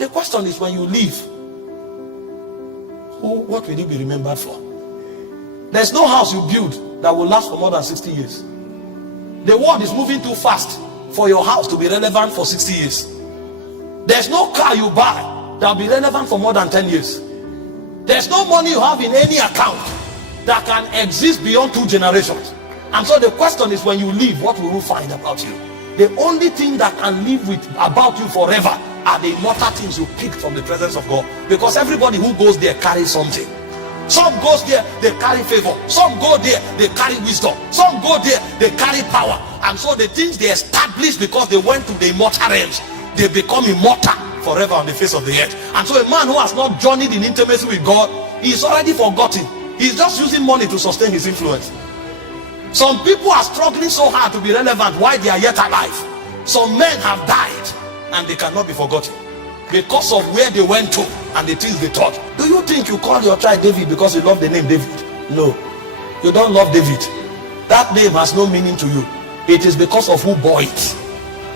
The question is, when you leave, what will you be remembered for? There's no house you build that will last for more than 60 years. The world is moving too fast for your house to be relevant for 60 years. There's no car you buy that will be relevant for more than 10 years. There's no money you have in any account that can exist beyond 2 generations. And so the question is, when you leave, what will you find about you? The only thing that can live with about you forever are the immortal things you pick from the presence of God. Because everybody who goes there carries something. Some goes there, they carry favor. Some go there, they carry wisdom. Some go there, they carry power. And so the things they establish because they went to the immortal realms, they become immortal forever on the face of the earth. And so a man who has not journeyed in intimacy with God, he is already forgotten. He's just using money to sustain his influence. Some people are struggling so hard to be relevant while they are yet alive. Some men have died and they cannot be forgotten because of where they went to and the things they taught. Do you think you call your child David because you love the name David? No, you don't love David. That name has no meaning to you. It is because of who bore it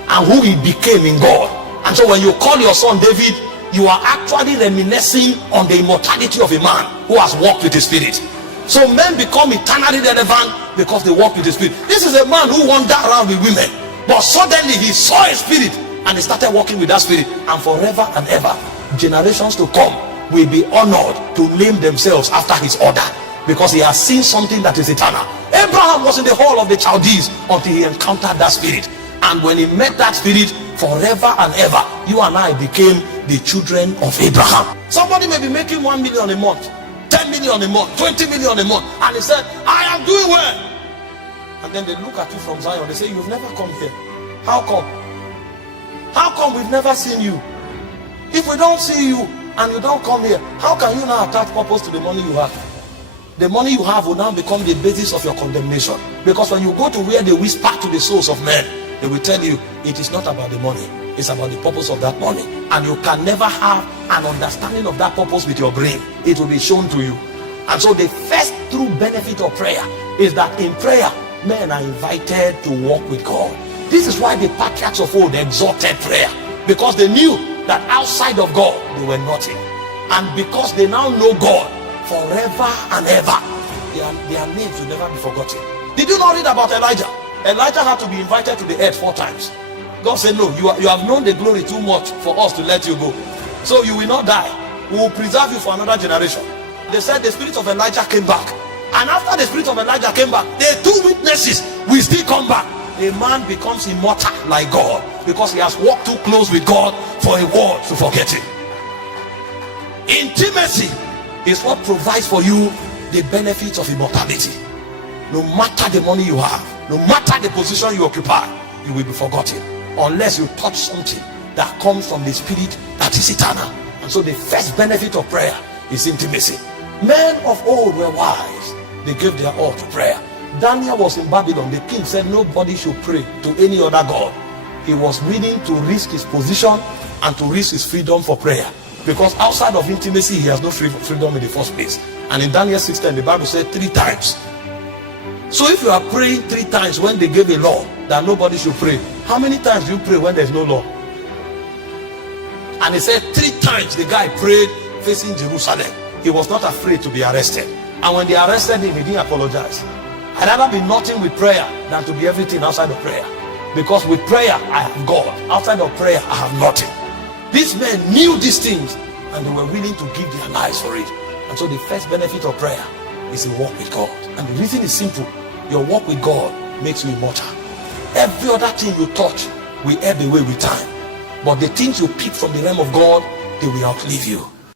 and who he became in God. And so when you call your son David, you are actually reminiscing on the immortality of a man who has walked with the Spirit. So men become eternally relevant because they walk with the Spirit. This is a man who wandered around with women, but suddenly he saw a spirit and he started walking with that spirit. And forever and ever, generations to come will be honored to name themselves after his order, because he has seen something that is eternal. Abraham was in the hall of the Chaldees until he encountered that spirit. And when he met that spirit, forever and ever, you and I became the children of Abraham. Somebody may be making 1 million a month, 10 million a month, 20 million a month, and he said, I am doing well. And then they look at you from Zion, they say, you've never come here. How come? How come we've never seen you? If we don't see you and you don't come here, how can you now attach purpose to the money you have? The money you have will now become the basis of your condemnation. Because when you go to where they whisper to the souls of men, they will tell you it is not about the money, it's about the purpose of that money. And you can never have an understanding of that purpose with your brain. It will be shown to you. And so the first true benefit of prayer is that in prayer, men are invited to walk with God. This is why the patriarchs of old exalted prayer, because they knew that outside of God they were nothing. And because they now know God forever and ever, their names will never be forgotten. Did you not read about Elijah? Elijah had to be invited to the earth 4 times. God said, no, you have known the glory too much for us to let you go. So you will not die. We will preserve you for another generation. They said the spirit of Elijah came back. And after the spirit of Elijah came back, the 2 witnesses will still come back. A man becomes immortal like God because he has walked too close with God for a world to forget him. Intimacy is what provides for you the benefits of immortality. No matter the money you have, no matter the position you occupy, you will be forgotten unless you touch something that comes from the spirit that is eternal. And so the first benefit of prayer is intimacy. Men of old were wise. They gave their all to prayer. Daniel was in Babylon. The king said nobody should pray to any other god. He was willing to risk his position and to risk his freedom for prayer, because outside of intimacy he has no freedom in the first place. And in Daniel 6:10 the Bible said 3 times. So if you are praying 3 times when they gave a law that nobody should pray, how many times do you pray when there's no law? And he said 3 times the guy prayed facing Jerusalem. He was not afraid to be arrested. And when they arrested him, he didn't apologize. I'd rather be nothing with prayer than to be everything outside of prayer. Because with prayer I have God, outside of prayer I have nothing. These men knew these things and they were willing to give their lives for it. And so the first benefit of prayer is a walk with God. And the reason is simple. Your walk with God makes you immortal. Every other thing you touch will ebb away with time, but the things you pick from the realm of God, they will outlive you.